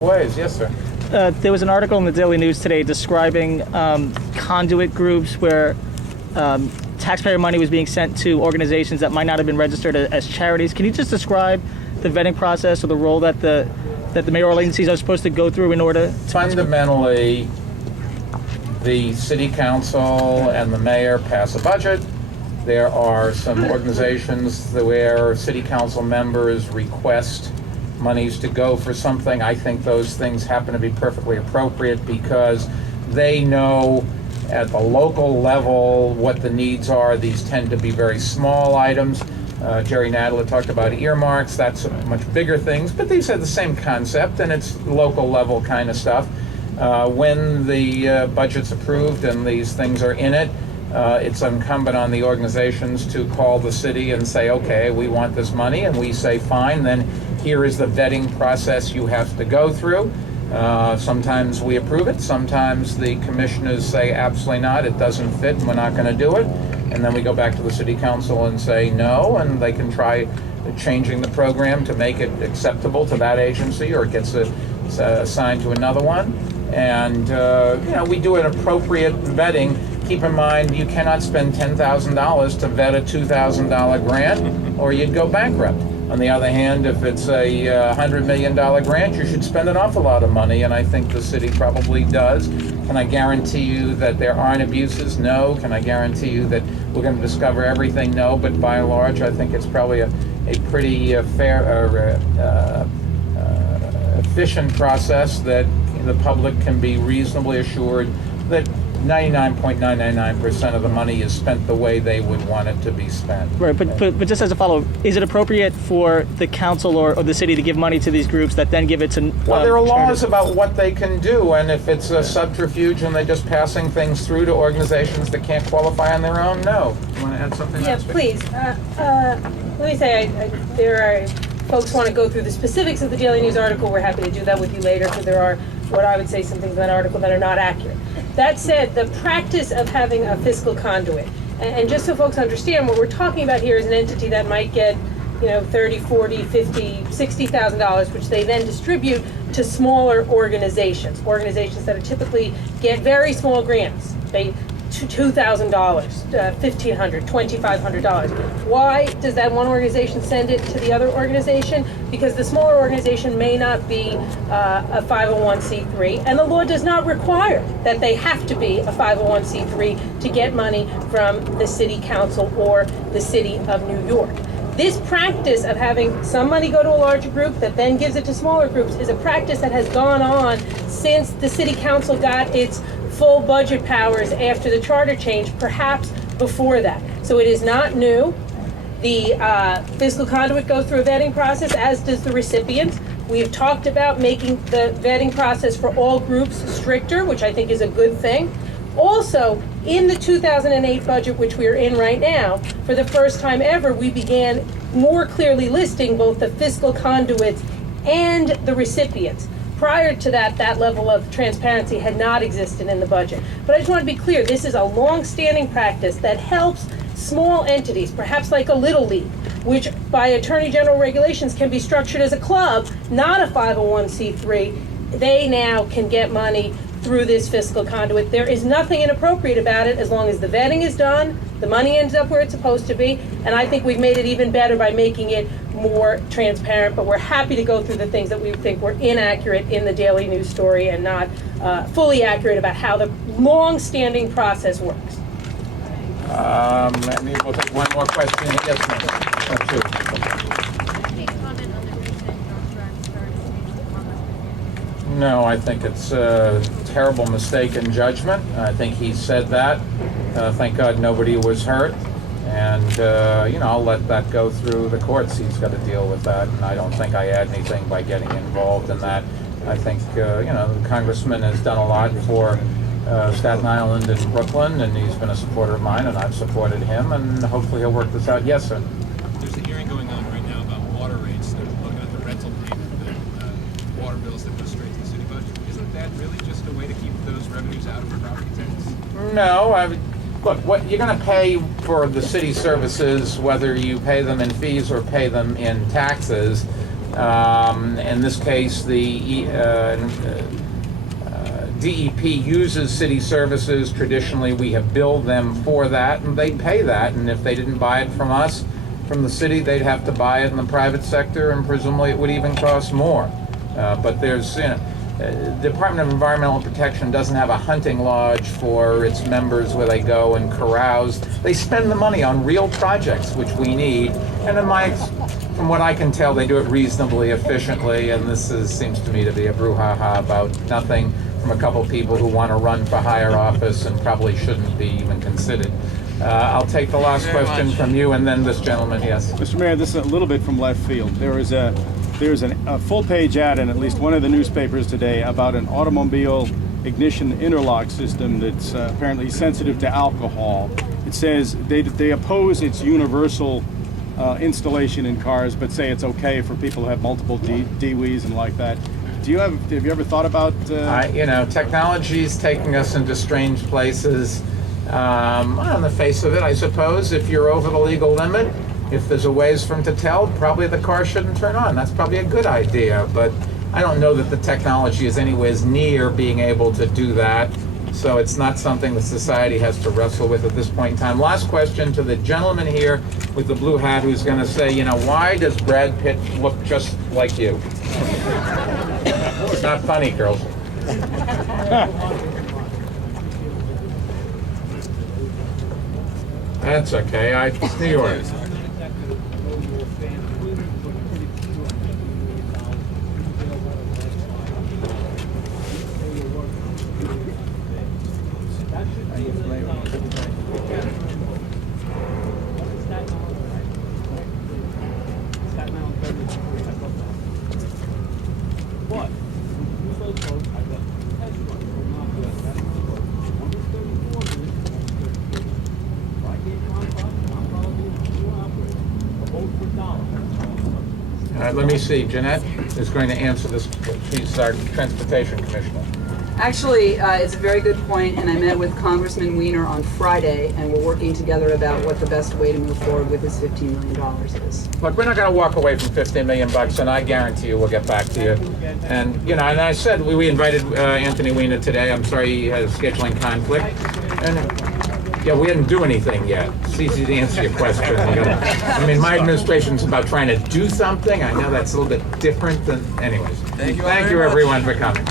Ways, yes, sir. There was an article in the Daily News today describing conduit groups where taxpayer money was being sent to organizations that might not have been registered as charities. Can you just describe the vetting process or the role that the mayoral agencies are supposed to go through in order to... Fundamentally, the city council and the mayor pass a budget. There are some organizations where city council members request monies to go for something. I think those things happen to be perfectly appropriate because they know at the local level what the needs are. These tend to be very small items. Jerry Nadler talked about earmarks. That's much bigger things, but these are the same concept, and it's local level kind of stuff. When the budget's approved and these things are in it, it's incumbent on the organizations to call the city and say, okay, we want this money, and we say, fine, then here is the vetting process you have to go through. Sometimes we approve it, sometimes the commissioners say, absolutely not, it doesn't fit, and we're not going to do it. And then we go back to the city council and say no, and they can try changing the program to make it acceptable to that agency, or it gets assigned to another one. And we do an appropriate vetting. Keep in mind, you cannot spend $10,000 to vet a $2,000 grant, or you'd go bankrupt. On the other hand, if it's a $100 million grant, you should spend an awful lot of money, and I think the city probably does. Can I guarantee you that there aren't abuses? No. Can I guarantee you that we're going to discover everything? No. But by and large, I think it's probably a pretty fair, efficient process that the public can be reasonably assured that 99.999% of the money is spent the way they would want it to be spent. Right, but just as a follow-up, is it appropriate for the council or the city to give money to these groups that then give it to... Well, there are laws about what they can do, and if it's a subterfuge and they're just passing things through to organizations that can't qualify on their own, no. You want to add something? Yeah, please. Let me say, there are folks want to go through the specifics of the Daily News article. We're happy to do that with you later, because there are, what I would say, some things in that article that are not accurate. That said, the practice of having a fiscal conduit, and just so folks understand, what we're talking about here is an entity that might get, $30, $40, $50, $60,000, which they then distribute to smaller organizations that are typically get very small grants. They $2,000, $1,500, $2,500. Why does that one organization send it to the other organization? Because the smaller organization may not be a 501c3, and the law does not require that they have to be a 501c3 to get money from the city council or the city of New York. This practice of having some money go to a larger group that then gives it to smaller groups is a practice that has gone on since the city council got its full budget powers after the charter change, perhaps before that. So it is not new. The fiscal conduit goes through a vetting process, as does the recipient. We have talked about making the vetting process for all groups stricter, which I think is a good thing. Also, in the 2008 budget, which we are in right now, for the first time ever, we began more clearly listing both the fiscal conduits and the recipients. Prior to that, that level of transparency had not existed in the budget. But I just want to be clear, this is a long-standing practice that helps small entities, perhaps like a Little League, which by Attorney General regulations can be structured as a club, not a 501c3. They now can get money through this fiscal conduit. There is nothing inappropriate about it as long as the vetting is done, the money ends up where it's supposed to be, and I think we've made it even better by making it more transparent, but we're happy to go through the things that we think were inaccurate in the Daily News story and not fully accurate about how the long-standing process works. Maybe we'll take one more question. Yes, ma'am. Two. No, I think it's a terrible mistake in judgment. I think he said that. Thank God nobody was hurt. And, I'll let that go through the courts. He's got to deal with that. And I don't think I add anything by getting involved in that. I think, the congressman has done a lot for Staten Island and Brooklyn, and he's been a supporter of mine, and I've supported him, and hopefully he'll work this out. Yes, sir. There's a hearing going on right now about water rates. They're looking at the rental payment, the water bills that go straight to the city budget. Isn't that really just a way to keep those revenues out of our property taxes? No, look, what you're going to pay for the city services, whether you pay them in fees or pay them in taxes, In this case, the DEP uses city services. Traditionally, we have billed them for that, and they pay that. And if they didn't buy it from us, from the city, they'd have to buy it in the private sector, and presumably it would even cost more. But there's, Department of Environmental Protection doesn't have a hunting lodge for its members where they go and carouse. They spend the money on real projects, which we need. And from what I can tell, they do it reasonably efficiently. And this seems to me to be a brouhaha about nothing from a couple people who want to run for higher office and probably shouldn't be even considered. I'll take the last question from you, and then this gentleman, yes. Mr. Mayor, this is a little bit from left field. There's a full-page ad in at least one of the newspapers today about an automobile ignition interlock system that's apparently sensitive to alcohol. It says they oppose its universal installation in cars, but say it's okay for people who have multiple DWIs and like that. Have you ever thought about? Technology is taking us into strange places. On the face of it, I suppose, if you're over the legal limit, if there's a ways for them to tell, probably the car shouldn't turn on. That's probably a good idea, but I don't know that the technology is anywhere near being able to do that. So it's not something that society has to wrestle with at this point in time. Last question to the gentleman here with the blue hat who's going to say, why does Brad Pitt look just like you? It's not funny, girls. That's okay. It's New York. Let me see. Jeanette is going to answer this. She's our transportation commissioner. Actually, it's a very good point, and I met with Congressman Weiner on Friday, and we're working together about what the best way to move forward with this $15 million is. Look, we're not going to walk away from $15 million, and I guarantee you we'll get back to you. And, and I said we invited Anthony Weiner today. I'm sorry he had a scheduling conflict. And, we didn't do anything yet. It's easy to answer your question. My administration's about trying to do something. I know that's a little bit different than, anyways. Thank you everyone for coming.